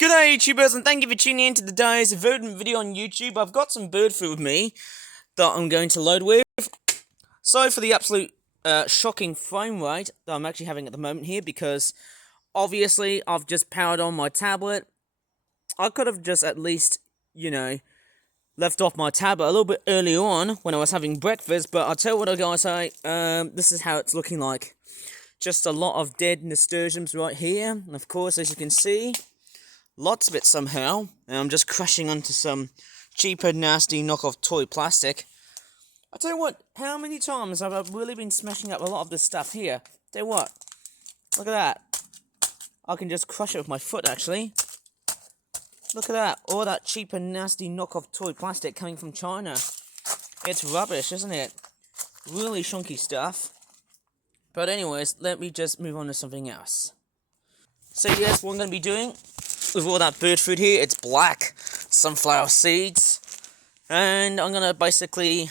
G'day YouTubers, and thank you for tuning in to the day's verdant video on YouTube. I've got some bird food with me that I'm going to load with. Sorry for the absolute shocking frame rate that I'm actually having at the moment here, because obviously I've just powered on my tablet. I could have just at least, left off my tablet a little bit early on when I was having breakfast, but I'll tell you what I gotta say, this is how it's looking like. Just a lot of dead nasturtiums right here, and of course, as you can see, lots of it somehow, and I'm just crushing onto some cheaper, nasty knockoff toy plastic. I tell you what, how many times have I really been smashing up a lot of this stuff here? Tell you what, look at that. I can just crush it with my foot, actually. Look at that, all that cheaper, nasty knockoff toy plastic coming from China. It's rubbish, isn't it? Really chunky stuff. But anyways, let me just move on to something else. So yes, what I'm going to be doing with all that bird food here, it's black sunflower seeds, and I'm gonna basically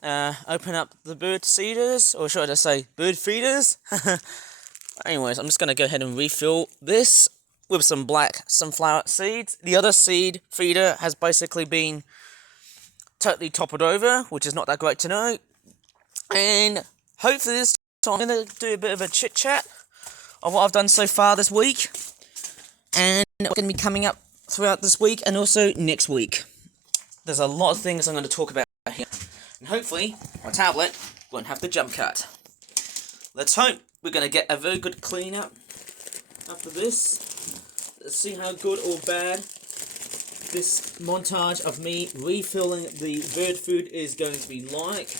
open up the bird seeders, or should I say bird feeders. Anyways, I'm just gonna go ahead and refill this with some black sunflower seeds. The other seed feeder has basically been totally toppled over, which is not that great to know, and hopefully this time I'm gonna do a bit of a chit chat of what I've done so far this week, and what's going to be coming up throughout this week and also next week. There's a lot of things I'm going to talk about here, and hopefully my tablet won't have the jump cut. Let's hope we're going to get a very good clean up after this. Let's see how good or bad this montage of me refilling the bird food is going to be like.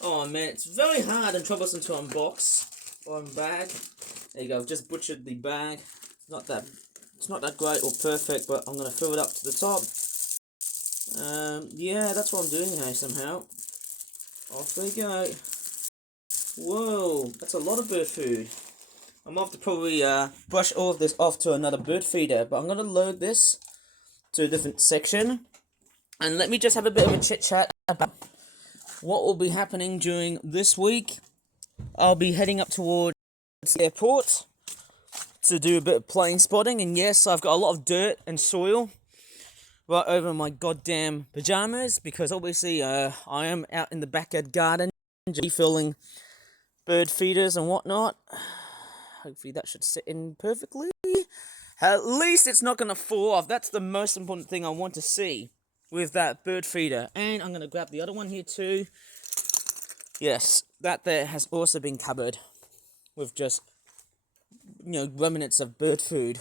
Oh man, it's very hard and troublesome to unbox or unbag. There you go, I've just butchered the bag. It's not that great or perfect, but I'm going to fill it up to the top. Yeah, that's what I'm doing here somehow. Off we go. Whoa, that's a lot of bird food. I'm going to have to probably brush all of this off to another bird feeder, but I'm going to load this to a different section. And let me just have a bit of a chit chat about what will be happening during this week. I'll be heading up towards the airport to do a bit of plane spotting, and yes, I've got a lot of dirt and soil right over my goddamn pajamas, because obviously I am out in the backyard garden refilling bird feeders and whatnot. Hopefully that should sit in perfectly. At least it's not going to fall off. That's the most important thing I want to see with that bird feeder. And I'm going to grab the other one here too. Yes, that there has also been covered with just, remnants of bird food.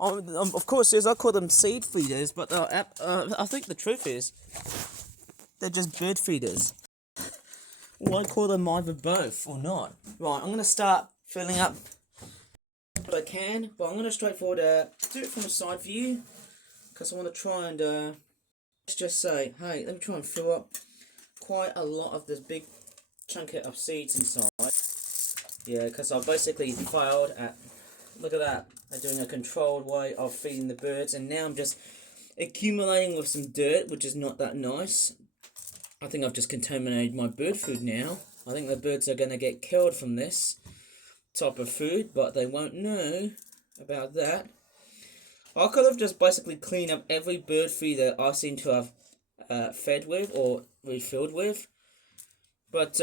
Of course, I call them seed feeders, but I think the truth is, they're just bird feeders. Well, I call them either both or not. Right, I'm going to start filling up what I can, but I'm going to straightforward do it from the side view, because I want to try and, let's just say, hey, let me try and fill up quite a lot of this big chunk of seeds inside. Yeah, because I basically failed at, look at that, at doing a controlled way of feeding the birds, and now I'm just accumulating with some dirt, which is not that nice. I think I've just contaminated my bird food now. I think the birds are going to get killed from this type of food, but they won't know about that. I could have just basically cleaned up every bird feeder I seem to have fed with or refilled with, but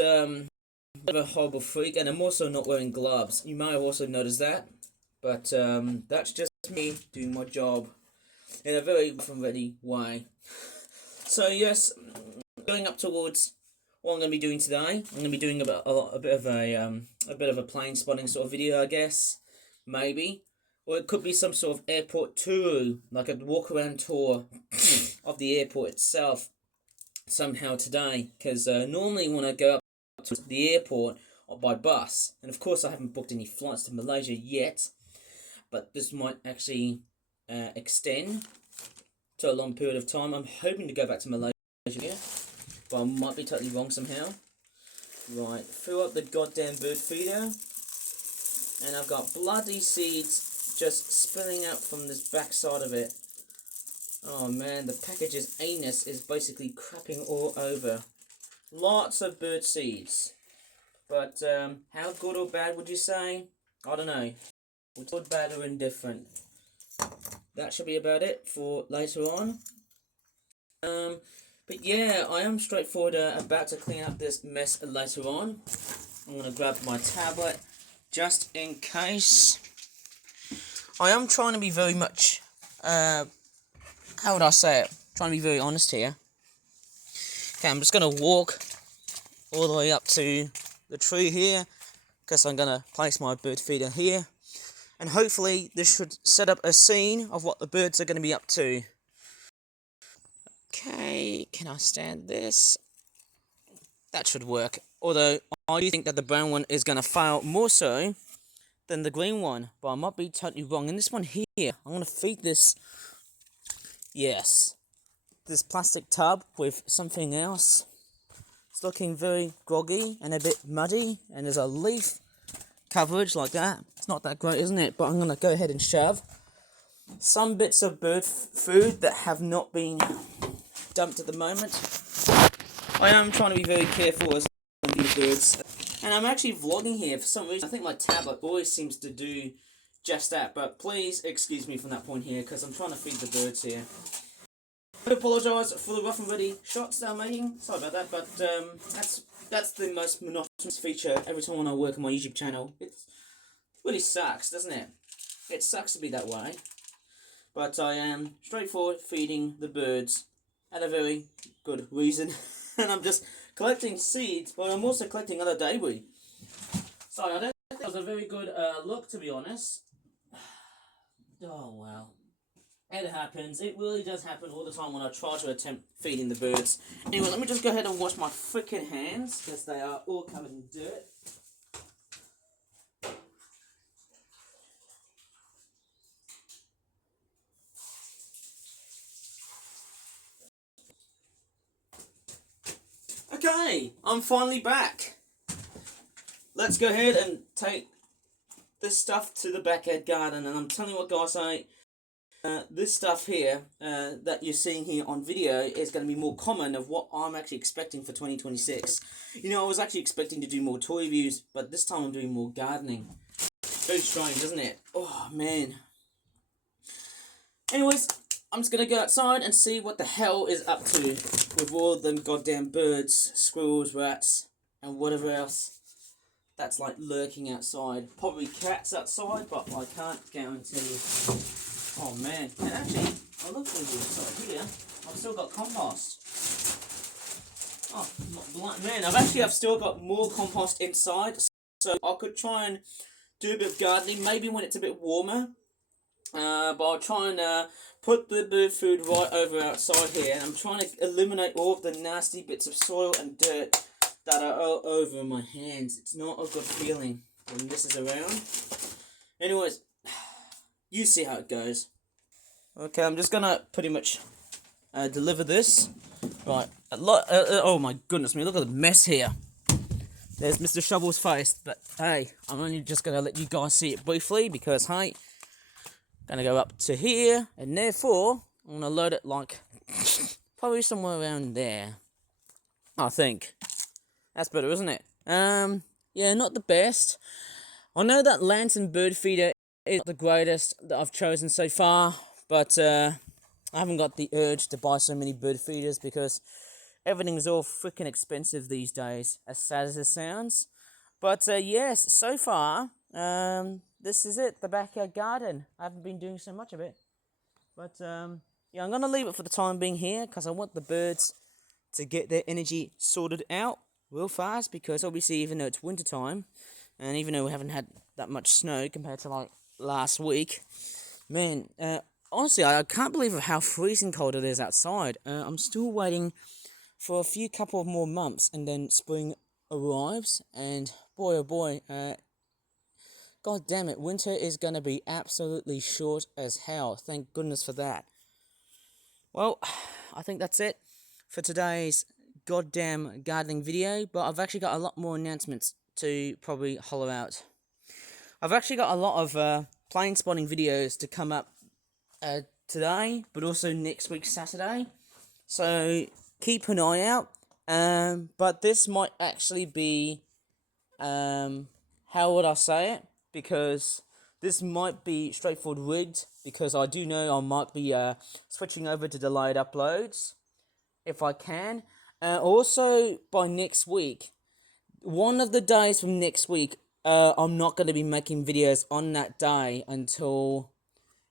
I'm a horrible freak, and I'm also not wearing gloves. You may have also noticed that, but that's just me doing my job in a very ready way. So yes, going up towards what I'm going to be doing today. I'm going to be doing a bit of a plane spotting sort of video, I guess, maybe, or it could be some sort of airport tour, like a walk around tour of the airport itself somehow today, because normally when I go up to the airport or by bus, and of course I haven't booked any flights to Malaysia yet, but this might actually extend to a long period of time. I'm hoping to go back to Malaysia, but I might be totally wrong somehow. Right, fill up the goddamn bird feeder, and I've got bloody seeds just spilling out from this back side of it. Oh man, the package's anus is basically crapping all over. Lots of bird seeds. But how good or bad would you say? I don't know. Good, bad, or indifferent. that should be about it for later on. But yeah, I am straightforward about to clean up this mess later on. I'm going to grab my tablet just in case. I am trying to be very much, how would I say it? Trying to be very honest here. Okay, I'm just going to walk all the way up to the tree here, because I'm going to place my bird feeder here. And hopefully this should set up a scene of what the birds are going to be up to. Okay, can I stand this? That should work. Although, I do think that the brown one is going to fail more so than the green one. But I might be totally wrong. In this one here, I'm going to feed this... Yes. This plastic tub with something else. It's looking very groggy and a bit muddy. And there's a leaf coverage like that. It's not that great, isn't it? But I'm going to go ahead and shove some bits of bird food that have not been dumped at the moment. I am trying to be very careful as with the birds. And I'm actually vlogging here for some reason. I think my tablet always seems to do just that. But please excuse me from that point here, because I'm trying to feed the birds here. I apologise for the rough and ready shots that I'm making. Sorry about that, but that's the most monotonous feature every time when I work on my YouTube channel. It really sucks, doesn't it? It sucks to be that way. But I am straightforward feeding the birds at a very good reason. And I'm just collecting seeds, but I'm also collecting other debris. So I don't think that was a very good look, to be honest. Oh, well. It happens. It really does happen all the time when I try to attempt feeding the birds. Anyway, let me just go ahead and wash my freaking hands, because they are all covered in dirt. Okay, I'm finally back. Let's go ahead and take this stuff to the backyard garden. And I'm telling you what, guys, this stuff here that you're seeing here on video is going to be more common of what I'm actually expecting for 2026. You know, I was actually expecting to do more toy reviews, but this time I'm doing more gardening. Very strange, isn't it? Oh, man. Anyways, I'm just going to go outside and see what the hell is up to with all them goddamn birds, squirrels, rats, and whatever else that's like lurking outside. Probably cats outside, but I can't guarantee. Oh man, and actually, I look through the inside here, I've still got compost. Oh, man, I've still got more compost inside, so I could try and do a bit of gardening, maybe when it's a bit warmer. But I'll try and put the bird food right over outside here. I'm trying to eliminate all of the nasty bits of soil and dirt that are all over my hands. It's not a good feeling when this is around. Anyways, you see how it goes. Okay, I'm just gonna pretty much deliver this. Right, oh my goodness me, look at the mess here. There's Mr. Shovel's face, but hey, I'm only just gonna let you guys see it briefly because, hey, gonna go up to here, and therefore, I'm gonna load it like, probably somewhere around there. I think. That's better, isn't it? Yeah, not the best. I know that Lantern Bird Feeder is the greatest that I've chosen so far, but I haven't got the urge to buy so many bird feeders because everything's all freaking expensive these days, as sad as it sounds. But yes, so far, this is it, the backyard garden. I haven't been doing so much of it. But yeah, I'm going to leave it for the time being here because I want the birds to get their energy sorted out real fast, because obviously even though it's winter time and even though we haven't had that much snow compared to like last week, man, honestly I can't believe how freezing cold it is outside. I'm still waiting for a few couple of more months and then spring arrives, and boy oh boy, god damn it, winter is going to be absolutely short as hell. Thank goodness for that. Well, I think that's it for today's goddamn gardening video, but I've actually got a lot more announcements to probably hollow out. I've actually got a lot of plane spotting videos to come up today, but also next week Saturday, so keep an eye out. But this might actually be, how would I say it, because this might be straightforward rigged, because I do know I might be switching over to delayed uploads if I can. Also, by next week, one of the days from next week, I'm not going to be making videos on that day until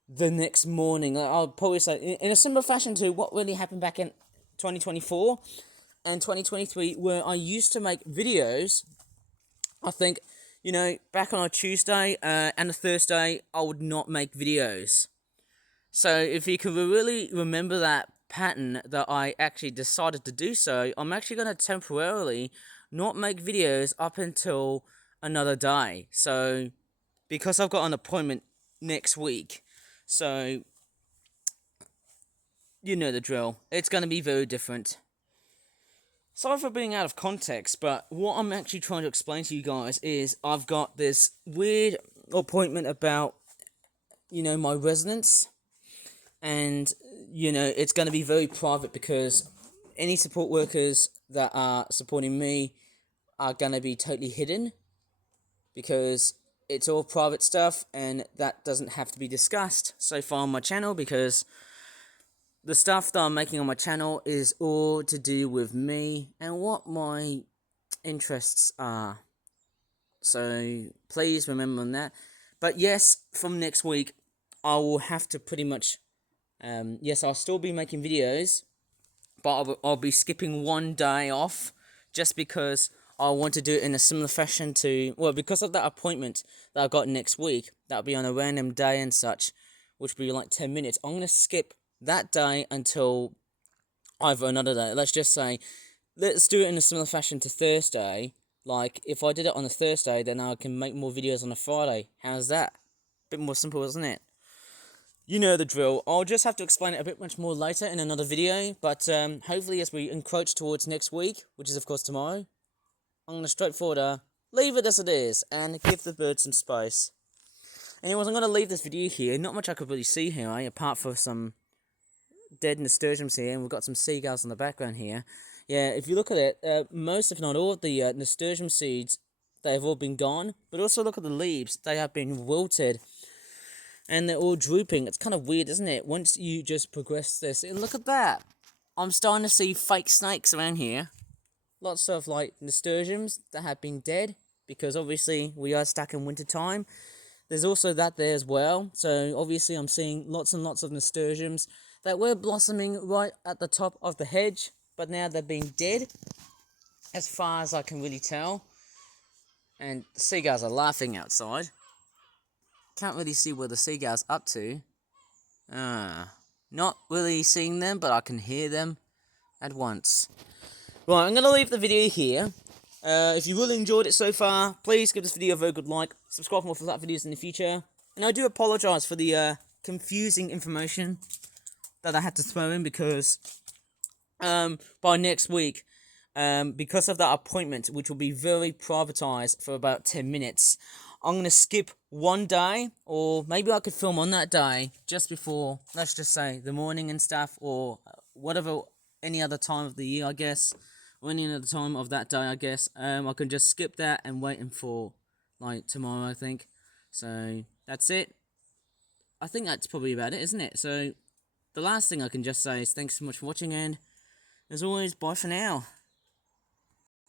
the next morning. I'll probably say, in a similar fashion to what really happened back in 2024 and 2023, where I used to make videos. I think, back on a Tuesday and a Thursday, I would not make videos. So if you can really remember that pattern that I actually decided to do so, I'm actually going to temporarily not make videos up until another day. So, because I've got an appointment next week, so, you know the drill. It's going to be very different. Sorry for being out of context, but what I'm actually trying to explain to you guys is I've got this weird appointment about, my residence. And, it's going to be very private, because any support workers that are supporting me are going to be totally hidden, because it's all private stuff, and that doesn't have to be discussed so far on my channel, because the stuff that I'm making on my channel is all to do with me and what my interests are. So please remember that. But yes, from next week, I will have to pretty much... yes, I'll still be making videos, but I'll be skipping one day off, just because I want to do it in a similar fashion to... Well, because of that appointment that I've got next week, that'll be on a random day and such, which will be like 10 minutes. I'm going to skip that day until either another day. Let's just say, let's do it in a similar fashion to Thursday. Like, if I did it on a Thursday, then I can make more videos on a Friday. How's that? Bit more simple, isn't it? You know the drill. I'll just have to explain it a bit much more later in another video, but hopefully as we encroach towards next week, which is of course tomorrow, I'm going to straightforward leave it as it is, and give the birds some space. Anyways, I'm going to leave this video here. Not much I could really see here, apart from some dead nasturtiums here, and we've got some seagulls in the background here. Yeah, if you look at it, most if not all of the nasturtium seeds, they've all been gone, but also look at the leaves. They have been wilted, and they're all drooping. It's kind of weird, isn't it? Once you just progress this, and look at that. I'm starting to see fake snakes around here. Lots of, nasturtiums that have been dead, because obviously we are stuck in winter time. There's also that there as well. So obviously I'm seeing lots and lots of nasturtiums that were blossoming right at the top of the hedge, but now they've been dead, as far as I can really tell. And the seagulls are laughing outside. Can't really see where the seagulls up to. Not really seeing them, but I can hear them at once. Right, I'm going to leave the video here. If you really enjoyed it so far, please give this video a very good like. Subscribe for more for that videos in the future. And I do apologise for the confusing information that I had to throw in, because by next week, because of that appointment, which will be very privatised for about 10 minutes, I'm going to skip one day, or maybe I could film on that day, just before, let's just say, the morning and stuff, or whatever, any other time of the year, I guess, or any other time of that day, I guess. I can just skip that and wait until, tomorrow, I think. So, that's it. I think that's probably about it, isn't it? So, the last thing I can just say is thanks so much for watching, and as always, bye for now.